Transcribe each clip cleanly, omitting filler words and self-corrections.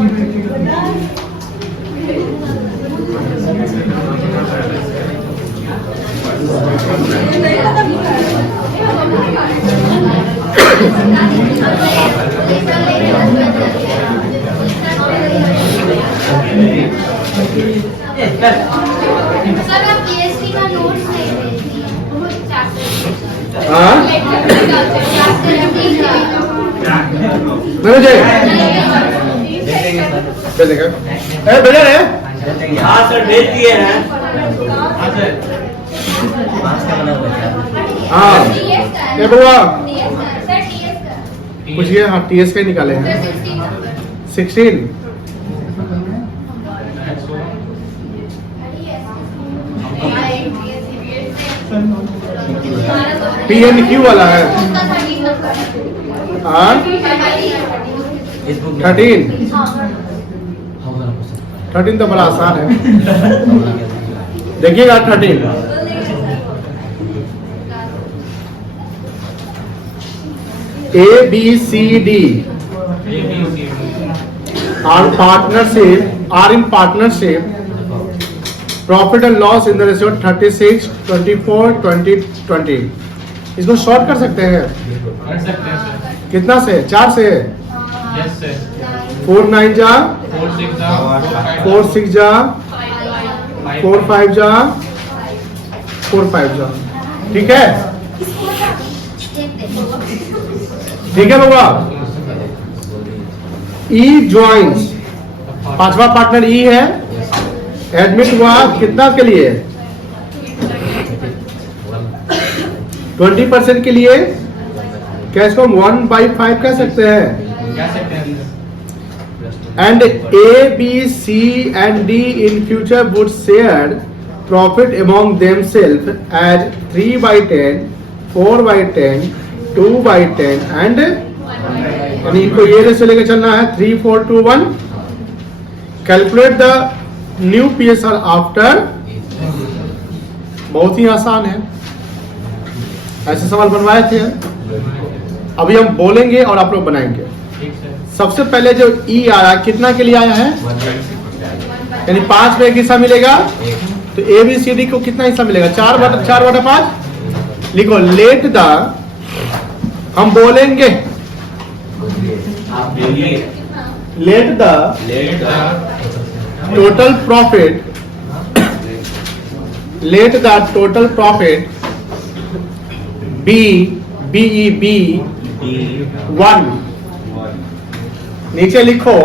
Sir आप PhD का notes नहीं भेजिए हाँ भेजा है। हाँ सर भेज दिए हैं। हाँ ये बुआ सर टीएस का पूछिए। हाँ टीएस के निकाले हैं 16। PNQ वाला है। हाँ 13 तो बड़ा आसान है। देखिएगा 13 ABCD are in partnership. Profit and loss in the ratio 36, 24, 20, 20. इसको शॉर्ट कर सकते हैं। कितना से? 4 से। 4 9 जा 4 6 जा 4 5 जा 4 5 जा। ठीक है ठीक है बाबा। E ज्वाइंस, पांचवा पार्टनर E है। एडमिट हुआ कितना के लिए? 20% के लिए। क्या इसको हम 1/5 कह सकते हैं? And A, B, C and D in future would share profit among themselves as 3/10, 4/10, 2/10 and यानी इनको ये रेशो लेके चलना है 3, 4, 2, 1। Calculate the new PSR after. बहुत ही आसान है, ऐसे सवाल बनवाए थे। अभी हम बोलेंगे और आप लोग बनाएंगे। सबसे पहले जो E आया कितना के लिए आया है? यानी 5 में एक हिस्सा मिलेगा तो ABCD को कितना हिस्सा मिलेगा? 4/5। लिखो लेट द, हम बोलेंगे let the total profit, let the total profit BEB 1। नीचे लिखो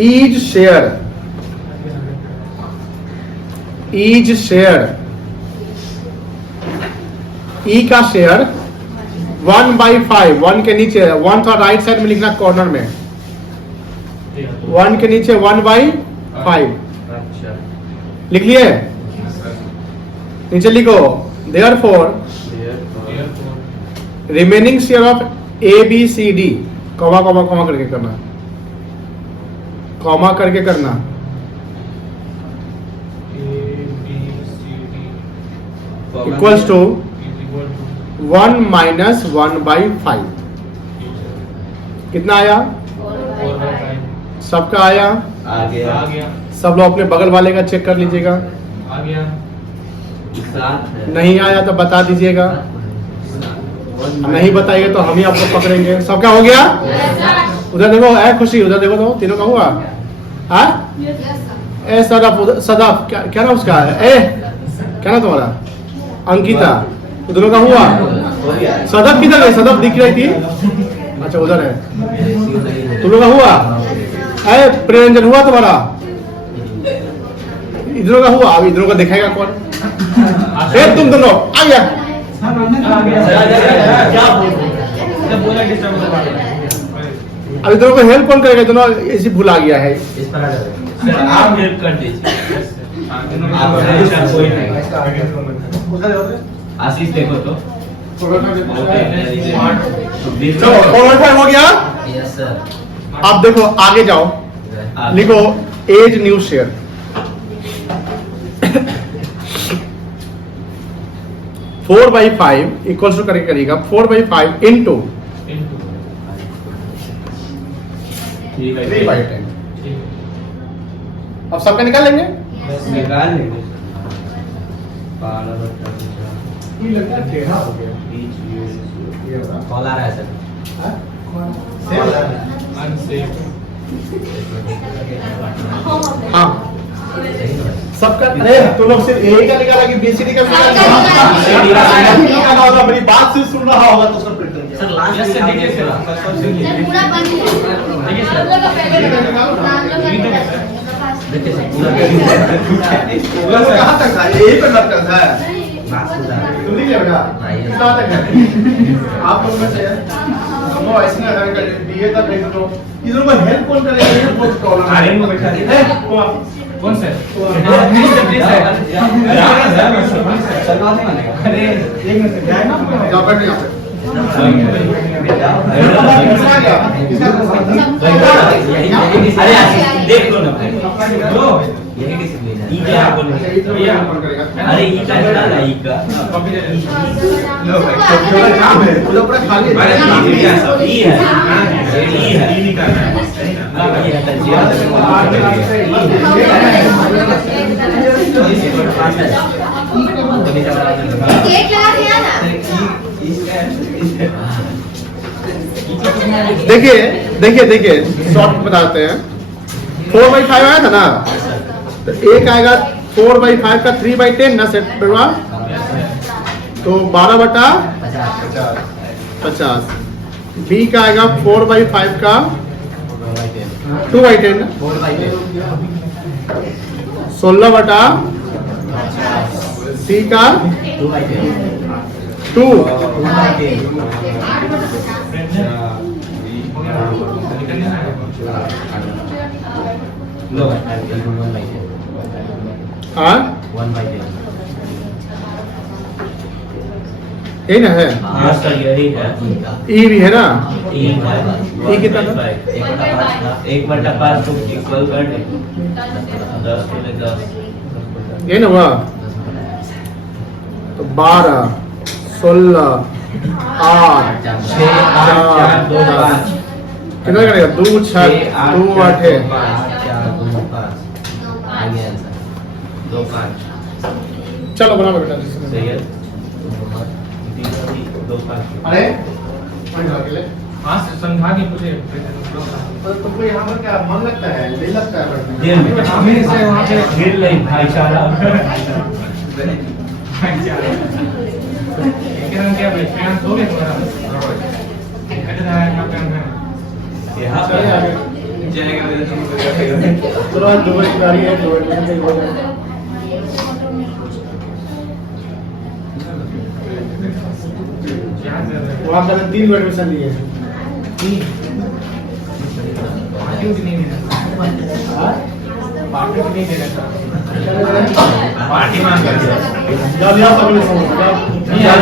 is share, is share E का शेयर 1/5। 1 के नीचे 1 था राइट साइड में लिखना कॉर्नर में। 1 के नीचे 1/5 लिख लिए। नीचे लिखो therefore remaining share of ABCD, comma comma comma करके करना, कॉमा करके करना। Equals to 1 - 1/5। कितना आया? सबका आया? आ गया। सब लोग अपने बगल वाले का चेक कर लीजिएगा। नहीं आया तो बता दीजिएगा, नहीं बताइए तो हम ही आपको पकड़ेंगे। सबका हो गया? उधर देखो, ऐ खुशी उधर देखो तो तीनों का हुआ। हाँ ए सदफ क्या नाम उसका है? ए क्या नाम तुम्हारा? अंकिता, दोनों का हुआ? सदफ किधर है? सदफ दिख रही थी। अच्छा उधर है। तुम लोग का हुआ? ए प्रियंजन हुआ तुम्हारा? इधरों का हुआ? अभी इधरों का दिखाएगा कौन? तुम दोनों आ गया। अभी दोनों को हेल्प कौन करेगा? दोनों ऐसी भूल आ गया है। आप हेल्प कर दीजिए। आशीष देखो तो हो गया। अब देखो आगे जाओ, लिखो as new share. 4/5 equals to करके करिएगा 4/5 इंटू 3 by 10। अब सबका निकाल लेंगे। निकाल लेंगे। ये लगता है टेढ़ा हो गया। ये होगा। कॉल आ रहा है सर। हाँ? हाँ सबका। अरे तुम लोग सिर्फ ए का निकाला कि बीसीडी का निकाला होगा। मेरी बात से सुन रहा होगा तो सब प्रिंट सर लास्ट से देखिए सर। सर पूरा बन गया देखिए सर। हम लोग का पहले देखिए सर वो कहाँ तक था? यही पे लटका था। तुम नहीं लिया बेटा? कहाँ तक है? आप लोग में से वो ऐसे ना कर दिए तब नहीं तो इधर को हेल्प कौन करेगा? ये बहुत प्रॉब्लम है। आर्यन को बैठा दिया। कौन sir? Please sir, please sir. Sir कहाँ से मानेगा? अरे एक मिनट जाएगा यहाँ पर नहीं आते। अरे देख लो ना यही किसी ने ई क्या बोल अरे ई का ना ई का लो भाई थोड़ा काम है पूरा पूरा खाली है। अरे क्या सब ई है ई निकालना है ना ये है तजिया केक लगा दिया ना। देखिए देखिए देखिए शॉर्ट बताते हैं। 4/5 आया था ना तो एक आएगा 4/5 का 3/10 ना सेट करवा तो 12/50। बी का आएगा 4/5 का 2/10 ना 16/, सी का 2। हाँ यही ना है। हाँ सर यही है ई भी है ना। ई है ई कितना था? 1/5 को इक्वल कर दे 10 के लिए 10 ये ना हुआ तो 12, 16, 8, 6 8 4 2 5 कितना करेगा? 2 6 2 8 है। 2 5 चलो बना बेटा। सही है 2 5 अरे हाँ समझा के पूछे तुमको यहाँ पर क्या मन लगता है? नहीं लगता है पढ़ने में? दिल हमें से वहाँ पे दिल नहीं भाईचारा क्या बैठना दो के थोड़ा यहाँ पे चलो आज 2 बजे की गाड़ी है 2 बजे से बोल रहे हैं। वहाँ पर 3 को एडमिशन लिए हैं। पार्टी मांग कर जाओ जाओ सब लोग समोसा जाओ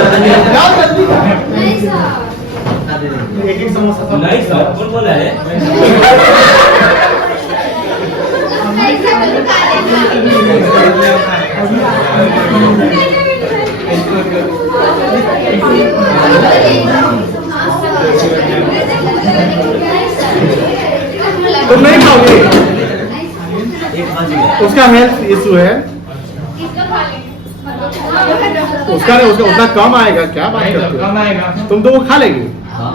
जाओ जल्दी। नहीं सर एक एक समोसा सब नहीं सर कौन बोला है कैसे बता तुम नहीं खाओगे? एक बज गया उसका हेल्थ इशू है। उसका नहीं उसका उतना कम आएगा। क्या बात करते हो? कम आएगा तुम तो वो खा लेगी। हाँ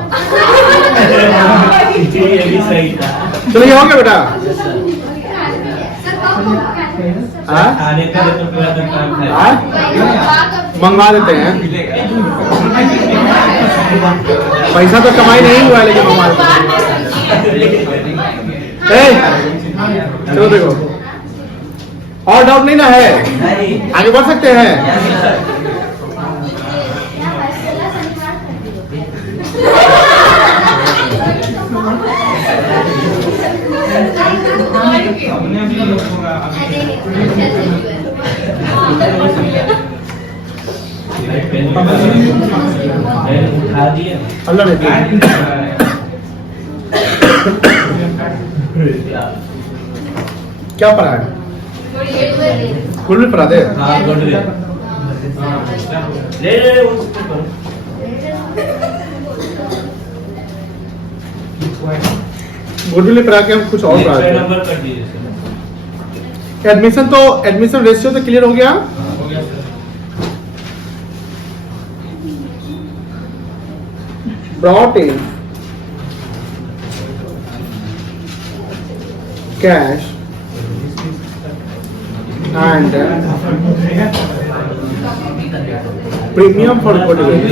ये भी सही था चलो ये हो गया बेटा। हाँ? खाने का तो पूरा दिन काम है हाँ? मंगवा देते हैं। पैसा तो कमाई नहीं हुआ है लेकिन मंगवा देते हैं। चलो देखो और डाउट नहीं ना है? नहीं आगे बढ़ सकते हैं। अपने भी होगा उठा दिए अल्लाह ने दिया। क्या पढ़ा है? कुल भी पढ़ा दे। हाँ गुड ले ले उसको करो गुडविल पर आके हम कुछ और नेक्स्ट पढ़ाते नंबर कर दीजिए सर। हैं। एडमिशन रेशियो तो क्लियर हो गया। हो गया sir. Brought in cash and premium for goodwill.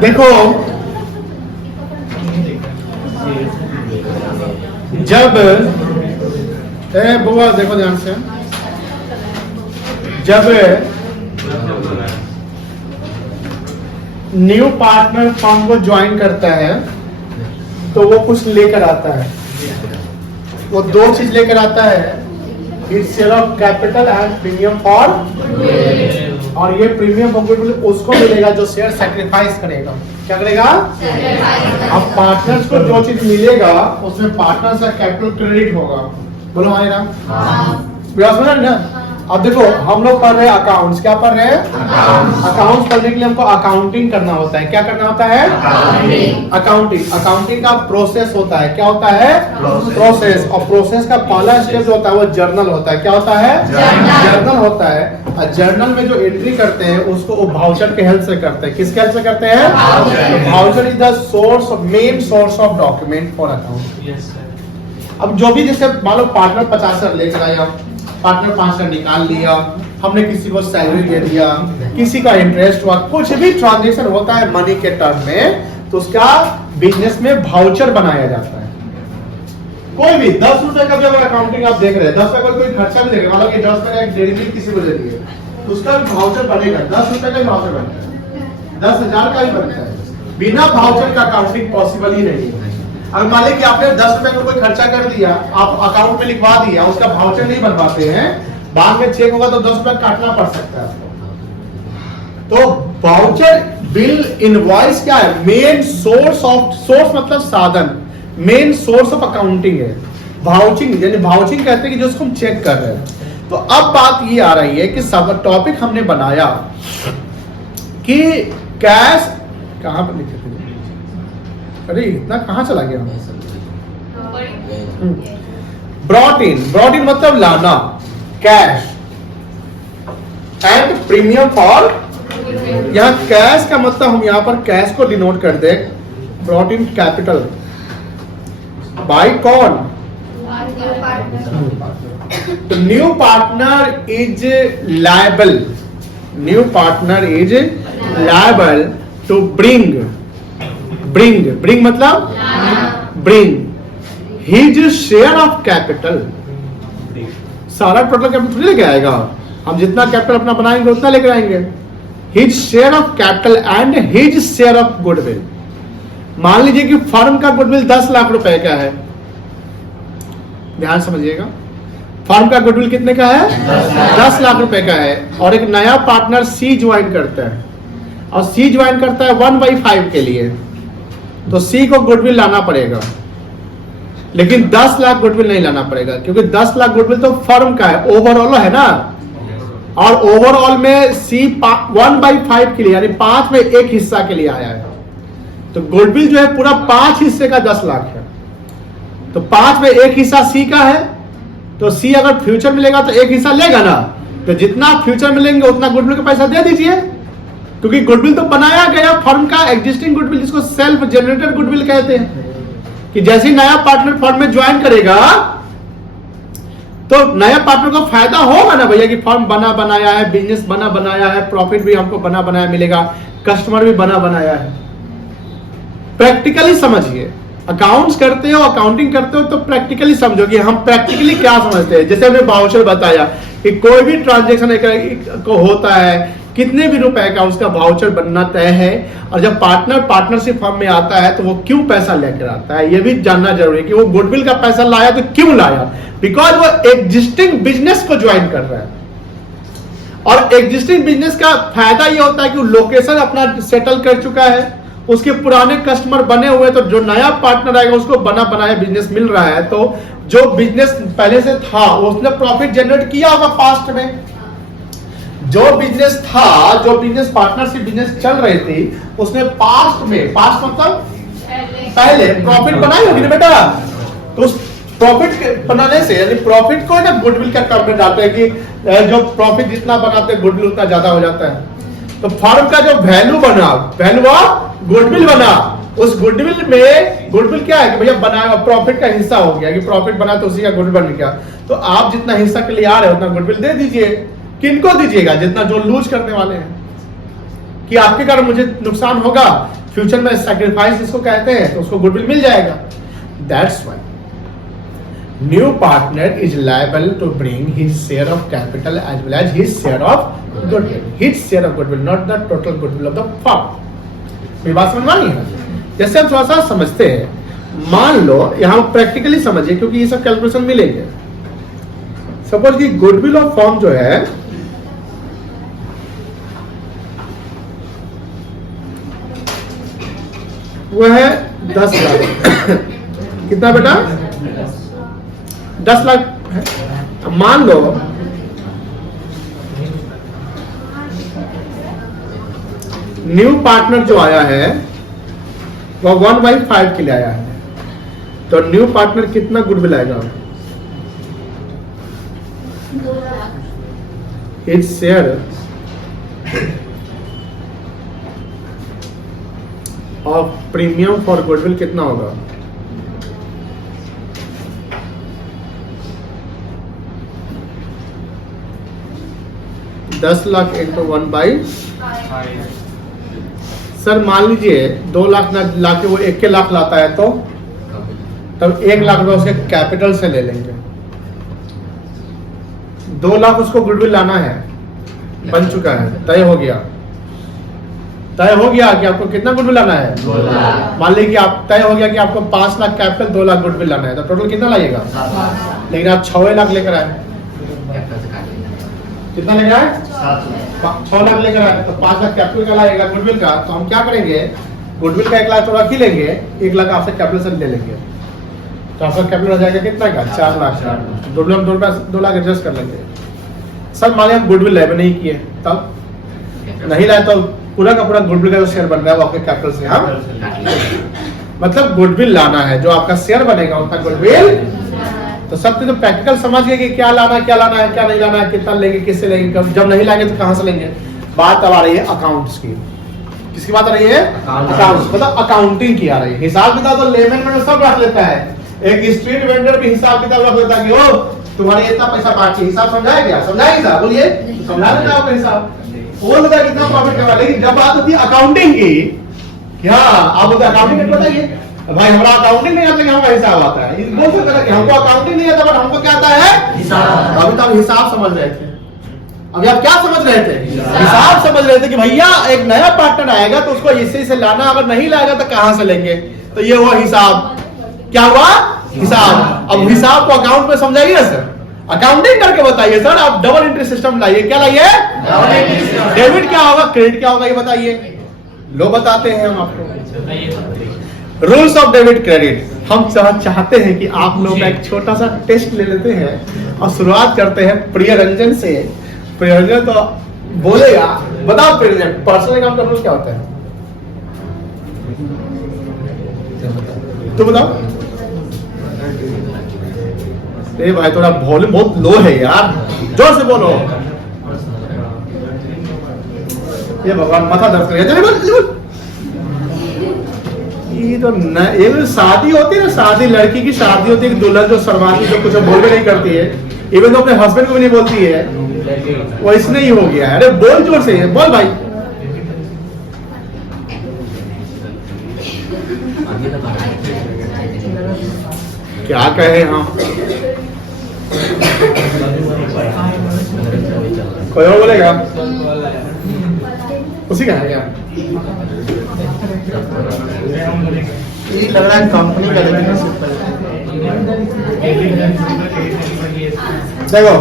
देखो जब बुआ देखो ध्यान से, जब न्यू पार्टनर फर्म को ज्वाइन करता है तो वो कुछ लेकर आता है। वो दो चीज लेकर आता है, its share of capital and premium for, और ये प्रीमियम फॉर गुडविल उसको मिलेगा जो शेयर सैक्रिफाइस करेगा। क्या करेगा? अब पार्टनर्स को जो चीज मिलेगा उसमें पार्टनर्स का कैपिटल क्रेडिट होगा। बोलो आएगा ना। अब देखो हम लोग पढ़ रहे हैं अकाउंट्स। क्या पढ़ रहे हैं? अकाउंट्स पढ़ने के लिए हमको अकाउंटिंग करना होता है। क्या करना होता है? अकाउंटिंग का प्रोसेस होता है। क्या होता है? प्रोसेस। और प्रोसेस का पहला स्टेप जो होता है वो जर्नल होता है। क्या होता है? जर्नल होता है। और जर्नल में जो एंट्री करते हैं उसको वो वाउचर के हेल्प से करते हैं। किसके हेल्प से करते हैं? Voucher is the source of, main source of document for account. Yes sir. अब जो भी जैसे मान लो पार्टनर 50,000 लेकर आया, पार्टनर 5,000 निकाल लिया, हमने किसी को सैलरी दे दिया, किसी का इंटरेस्ट हुआ, कुछ भी ट्रांजेक्शन होता है मनी के टर्म में, तो उसका बिजनेस में वाउचर बनाया जाता है। कोई भी 10 रुपए का भी अगर अकाउंटिंग आप देख रहे हैं, 10 रुपए का कोई खर्चा भी देख रहे हैं, मान लो कि 10 रुपए का एक डेली मिल्क किसी को दे दिए, तो उसका वाउचर बनेगा। 10 रुपए का वाउचर बनता है, 10,000 का भी बनता है। बिना वाउचर का अकाउंटिंग पॉसिबल ही नहीं है। अगर मान लीजिए कि आपने 10 रुपए का कोई खर्चा कर दिया, आप अकाउंट में लिखवा दिया, उसका वाउचर नहीं बनवाते हैं, बाद में चेक होगा तो 10 रुपए काटना पड़ सकता है आपको। तो वाउचर, बिल, इनवॉइस क्या है? मेन सोर्स ऑफ, सोर्स मतलब साधन, मेन सोर्स ऑफ अकाउंटिंग है। वाउचिंग यानी वाउचिंग कहते हैं कि जो उसको हम चेक कर रहे हैं। तो अब बात ये आ रही है कि सब टॉपिक हमने बनाया कि कैश कहां पर लिखे थे? अरे इतना कहां चला गया? ब्रॉट इन मतलब लाना, कैश एंड प्रीमियम फॉर, यहां कैश का मतलब हम यहां पर कैश को डिनोट कर दे, ब्रॉट इन कैपिटल बाय कौन? तो new partner is liable, new partner is liable to bring मतलब bring his share of capital. सारा टोटल कैपिटल थोड़ी लेके आएगा, हम जितना कैपिटल अपना बनाएंगे उतना लेकर आएंगे। His share of capital and his share of goodwill. मान लीजिए कि फर्म का गुडविल 10 लाख रुपए का है, ध्यान समझिएगा। फर्म का गुडविल कितने का है? 10 लाख रुपए का है। और एक नया पार्टनर सी ज्वाइन करता है, और सी ज्वाइन करता है 1/5 के लिए, तो सी को गुडविल लाना पड़ेगा, लेकिन 10 लाख गुडविल नहीं लाना पड़ेगा, क्योंकि 10 लाख गुडविल तो फर्म का है, ओवरऑल है ना। और ओवरऑल में सी 1/5 के लिए यानी 5 में 1 हिस्सा के लिए आया है। तो गुडविल जो है पूरा 5 हिस्से का 10 लाख है, तो 5 में 1 हिस्सा सी का है। तो सी अगर फ्यूचर मिलेगा तो 1 हिस्सा लेगा ना, तो जितना फ्यूचर मिलेंगे उतना गुडविल का पैसा दे दीजिए, क्योंकि गुडविल तो बनाया गया फर्म का एग्जिस्टिंग गुडविल, जिसको सेल्फ जनरेटेड गुडविल कहते हैं। कि जैसे नया पार्टनर फर्म में ज्वाइन करेगा तो नया पार्टनर को फायदा होगा ना भैया, कि फर्म बना बनाया है, बिजनेस बना बनाया है, प्रॉफिट भी हमको बना बनाया मिलेगा, कस्टमर भी बना बनाया है। प्रैक्टिकली समझिए, अकाउंट्स करते हो, अकाउंटिंग करते हो तो प्रैक्टिकली समझो कि हम प्रैक्टिकली क्या समझते हैं। जैसे हमने वाउचर बताया कि कोई भी ट्रांजेक्शन को होता है, कितने भी रुपए का उसका वाउचर बनना तय है। और जब पार्टनरशिप फर्म में आता है तो वो क्यों पैसा लेकर आता है, ये भी जानना जरूरी है कि वो गुडविल का पैसा लाया तो क्यों लाया। बिकॉज वो एग्जिस्टिंग बिजनेस को ज्वाइन कर रहा है, और एग्जिस्टिंग बिजनेस का फायदा ये होता है कि वो लोकेशन अपना सेटल कर चुका है, उसके पुराने कस्टमर बने हुए, तो जो नया पार्टनर आएगा उसको बना बनाया बिजनेस मिल रहा है, तो जो बिजनेस पहले से था उसने प्रॉफिट जनरेट किया होगा पास्ट में। जो बिजनेस था, जो बिजनेस पार्टनरशिप बिजनेस चल रही थी, उसने पास्ट में, पास्ट मतलब पहले प्रॉफिट बनाई होगी ना बेटा। तो उस प्रॉफिट बनाने से, यानी प्रॉफिट को ना गुडविल का टर्म में डालते हैं कि जो प्रॉफिट जितना बनाते हैं गुडविल उतना ज्यादा हो जाता है। तो फर्म का जो वैल्यू बना, वैल्यू ऑफ गुडविल बना, उस गुडविल में, गुडविल क्या है कि भैया बनाया प्रॉफिट का हिस्सा हो गया, कि प्रॉफिट बना तो उसी का गुडविल बन गया। तो आप जितना हिस्सा के लिए आ रहे हो उतना गुडविल दे दीजिए। किनको दीजिएगा? जितना जो लूज करने वाले हैं, कि आपके कारण मुझे नुकसान होगा, फ्यूचर में सैक्रिफाइस इसको कहते हैं, तो उसको गुडविल मिल जाएगा। That's why new partner is liable to bring his share of capital as well as his share of goodwill, his share of goodwill, not the total goodwill of the firm. ये बात समझ में आई है? जैसे हम थोड़ा सा समझते हैं, मान लो यहां प्रैक्टिकली समझिए, क्योंकि ये सब कैलकुलेशन मिलेंगे। सपोज कि गुडविल ऑफ फर्म जो है वो है 10 लाख। कितना बेटा? 10 लाख है। मान लो न्यू पार्टनर जो आया है वो 1/5 के लिए आया है, तो न्यू पार्टनर कितना गुडविल आएगा? Its share of premium for goodwill कितना होगा? $10 लाख इंटू 1/5। सर मान लीजिए 2 लाख ना लाके वो 1 लाख लाता है, तो तब 1 लाख रुपए उसके कैपिटल से ले लेंगे। 2 लाख उसको गुडविल लाना है, बन चुका है, तय हो गया। तय हो गया कि आपको कितना गुडविल लाना है? 2 लाख। मान लीजिए कि आप तय हो गया कि आपको 5 लाख कैपिटल, 2 लाख गुडविल लाना है, तो टोटल कितना लाइएगा? 7 लाख। लेकिन आप 6 लाख लेकर आए, कितना लेकर आए? 6 लाख लेकर आए, तो 5 लाख कैपिटल का लाएगा गुडविल का। तो हम क्या करेंगे? गुडविल का 1 लाख तो रख ही लेंगे, 1 लाख आपसे कैपिटल से ले लेंगे, तो आपका कैपिटल हो जाएगा कितना का? 4 लाख। 2 लाख एडजस्ट कर लेंगे। सर मान लिया हम गुडविल लाए नहीं किए, तब नहीं लाए तो पूरा का पूरा गुडविल का जो शेयर बन रहा है वो आपके कैपिटल से हम मतलब गुडविल लाना है, जो आपका शेयर बनेगा उतना गुडविल। तो सब तो प्रैक्टिकल समझ गए कि क्या लाना है, क्या लाना है, क्या नहीं लाना है, कितना लेंगे, किससे लेंगे, जब नहीं लाएंगे तो कहां से लेंगे। बात अब आ रही है अकाउंट्स की। किसकी बात आ रही है? अकाउंट्स, मतलब अकाउंटिंग की आ रही है। हिसाब किताब तो लेमैन में सब रख लेता है, एक स्ट्रीट वेंडर भी हिसाब किताब रख लेता है कि ओ तुम्हारे इतना पैसा बाकी, हिसाब समझाया क्या? समझाया हिसाब? बोलिए, समझा लेना आपका हिसाब, वो लोग कितना प्रॉफिट करवा। लेकिन जब बात होती है अकाउंटिंग की, क्या आप बोलते अकाउंटिंग बताइए भाई, हमारा अकाउंटिंग नहीं आता, हमारा हिसाब आता है। बोल सकते हैं कि हमको अकाउंटिंग नहीं आता, बट हमको क्या आता है? हिसाब। अभी तो हम हिसाब समझ रहे थे, अभी आप क्या समझ रहे थे? हिसाब समझ रहे थे कि भैया एक नया पार्टनर आएगा तो उसको इससे से लाना, अगर नहीं लाएगा तो कहां से लेंगे। तो ये हुआ हिसाब। क्या हुआ? हिसाब। अब हिसाब को अकाउंट में समझाइए सर, अकाउंटिंग करके बताइए सर। आप डबल एंट्री सिस्टम लाइए। क्या लाइए? डेबिट क्या होगा, क्रेडिट क्या होगा, ये बताइए। लो बताते हैं हम आपको रूल्स ऑफ डेबिट क्रेडिट। हम चाहते हैं कि आप लोग एक छोटा सा टेस्ट ले लेते हैं और शुरुआत करते हैं प्रियरंजन से। प्रियरंजन तो बोलेगा, बताओ प्रियरंजन पर्सनल अकाउंट का रूल्स क्या होता है? तो बताओ। ए भाई थोड़ा वॉल्यूम बहुत लो है यार, जोर से बोलो। ये भगवान माथा दर्द कर गया। ये तो ये शादी होती है ना, शादी लड़की की शादी होती है, दुल्हन जो शर्माती, जो कुछ बोल भी नहीं करती है, इवन तो अपने हस्बैंड को भी नहीं बोलती है, वो इसने ही हो गया। अरे बोल जोर से, बोल भाई। क्या कहे हम? कोई और बोलेगा? उसी का है क्या? ये लग रहा है कंपनी का। देखो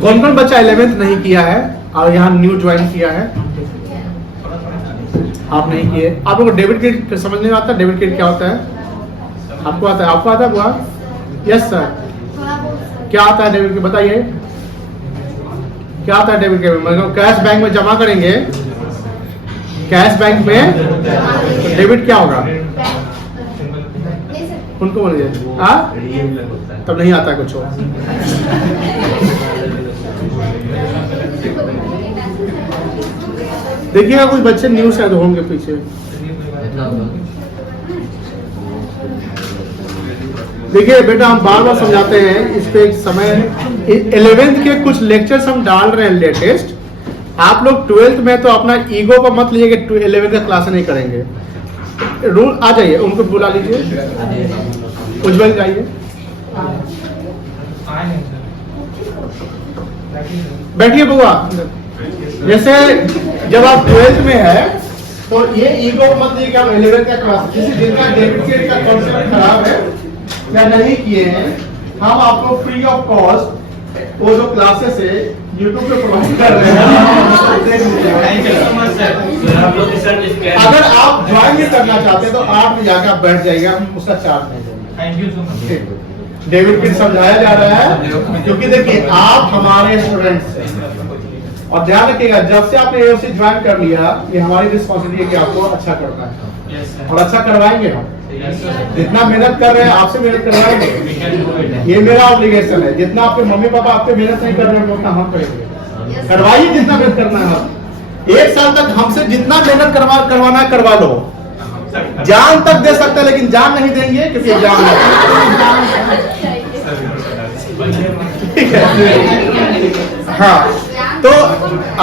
कौन कौन बच्चा 11th नहीं किया है और यहाँ न्यू ज्वाइन किया है? आप नहीं किए। आप लोगों को डेबिट क्रेडिट समझ नहीं आता? डेबिट क्रेडिट क्या होता है? आपको आता है? आपको आता है बुआ? Yes sir. थोड़ा बहुत क्या आता है डेबिट क्रेडिट बताइए? क्या आता है डेबिट क्रेडिट? मतलब कैश बैंक में जमा करेंगे, कैश बैंक में तो डेबिट क्या होगा? नहीं सर उनको बोलिए। हाँ तब नहीं आता कुछ हो। देखिएगा कुछ बच्चे न्यू शायद होंगे पीछे। देखिए बेटा हम बार बार समझाते हैं, इस पे एक समय 11th के कुछ लेक्चर्स हम डाल रहे हैं लेटेस्ट। आप लोग 12th में तो अपना ईगो को मत लीजिए कि 11th का क्लास नहीं करेंगे। रूल आ जाइए, उनको बुला लीजिए। उज्जवल जाइए, आए नहीं सर। बैठिए बुआ। जैसे जब आप 12th में है तो ये ईगो मत लीजिए कि हम 11th का क्लास, किसी दिन का डेबिट क्रेडिट का कॉन्सेप्ट खराब है या नहीं किए हैं, हम आपको फ्री ऑफ कॉस्ट वो जो क्लासेस है यूट्यूब पे प्रोवाइड कर रहे हैं, देख लीजिएगा। Thank you so much sir. Sir आप लोग सर इसके अगर आप ज्वाइन भी करना चाहते हैं तो 8 में जाकर आप बैठ जाइएगा, हम उसका चार्ज नहीं देंगे। Thank you so much. Debit credit समझाया जा रहा है क्योंकि देखिए आप हमारे स्टूडेंट्स हैं और ध्यान रखिएगा जब से आपने एओसी ज्वाइन कर लिया ये हमारी रिस्पॉन्सिबिलिटी है कि आपको अच्छा करना है यस और सर। अच्छा करवाएंगे हम। Yes sir. जितना मेहनत कर रहे हैं आपसे मेहनत करवाएंगे, We can do it. ये मेरा ऑब्लिगेशन है। जितना आपके मम्मी पापा आप पे मेहनत नहीं कर रहे हैं उतना हम करेंगे। करवाइए जितना मेहनत करना है आप। 1 साल तक हमसे जितना मेहनत करवाना है करवा लो। जान तक दे सकते हैं लेकिन जान नहीं देंगे क्योंकि एग्जाम है। ठीक है। हाँ तो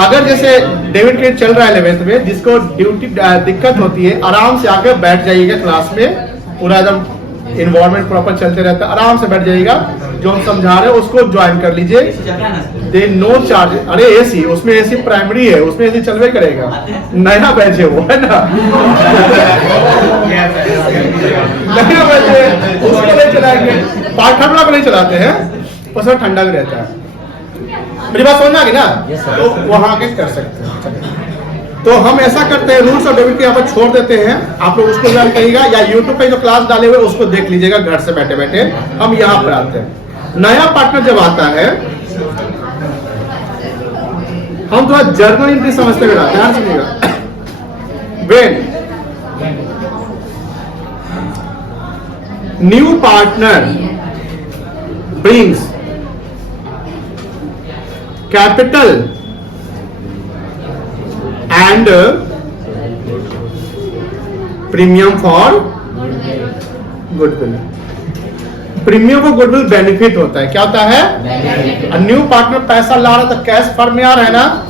अगर जैसे डेबिट क्रेडिट चल रहा है 11th में, जिसको ड्यूटी दिक्कत होती है आराम से आकर बैठ जाइएगा क्लास में। पूरा एकदम इन्वायरमेंट प्रॉपर चलते रहता है, आराम से बैठ जाइएगा। जो हम समझा रहे हैं उसको ज्वाइन कर लीजिए। They know charge. अरे एसी, उसमें एसी प्राइमरी है, उसमें एसी चलवे करेगा। नया बैच है वो, है ना? नया बैच है उसको नहीं चलाएंगे, पार्ट ठंडा को नहीं चलाते हैं, उसमें ठंडा भी रहता है। मेरी बात समझ में आ गई ना? तो वहां आके कर सकते हैं। तो हम ऐसा करते हैं, रूल्स और डेबिट के यहाँ पर छोड़ देते हैं, आप लोग उसको ज्वाइन करिएगा या यूट्यूब पे जो क्लास डाले हुए उसको देख लीजिएगा घर से बैठे बैठे। हम यहाँ पर आते हैं। नया पार्टनर जब आता है हम थोड़ा जर्नल एंट्री समझते हुए ध्यान सुनिएगा। When new partner brings capital and premium for goodwill। Premium को गुडविल बेनिफिट होता है। क्या होता है? न्यू पार्टनर पैसा ला रहा था, कैश फर्म में आ रहा है ना,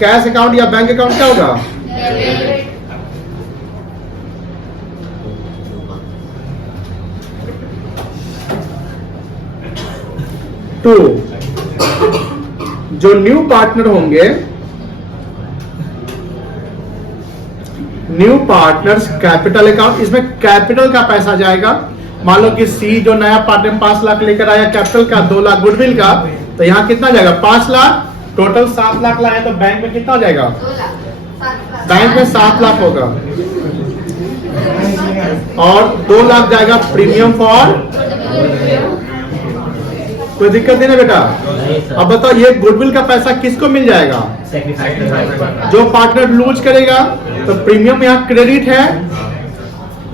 कैश अकाउंट या बैंक अकाउंट क्या होगा? टू जो न्यू पार्टनर होंगे, न्यू पार्टनर्स कैपिटल अकाउंट, इसमें कैपिटल का पैसा जाएगा। मान लो कि सी जो नया पार्टनर 5 लाख लेकर आया कैपिटल का, 2 लाख गुडविल का, तो यहाँ कितना जाएगा? 5 लाख। टोटल 7 लाख लाया तो बैंक में कितना हो जाएगा? 2 लाख। बैंक में 7 लाख होगा और 2 लाख जाएगा प्रीमियम फॉर। कोई दिक्कत नहीं ना बेटा? अब बताओ ये गुडविल का पैसा किसको मिल जाएगा? जो पार्टनर लूज करेगा। तो प्रीमियम यहाँ क्रेडिट है,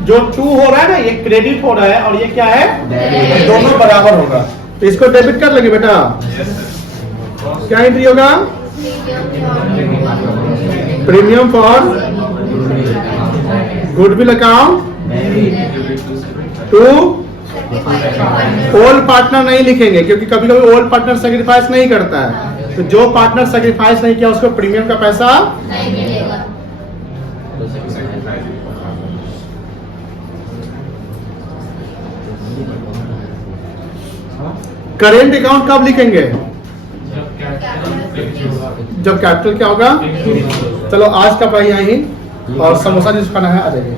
जो 2 हो रहा है ना ये क्रेडिट हो रहा है और ये क्या है? ये दोनों बराबर होगा तो इसको डेबिट कर लेंगे बेटा। क्या एंट्री होगा? Premium for goodwill account to old partner नहीं लिखेंगे क्योंकि कभी कभी ओल्ड पार्टनर सेक्रीफाइस नहीं करता है। तो जो पार्टनर सेक्रीफाइस नहीं किया उसको प्रीमियम का पैसा नहीं मिलेगा। करेंट अकाउंट कब लिखेंगे? जब कैपिटल क्या होगा? चलो आज का पढ़ाई यहीं और समोसा जिस खाना है आ जाइए।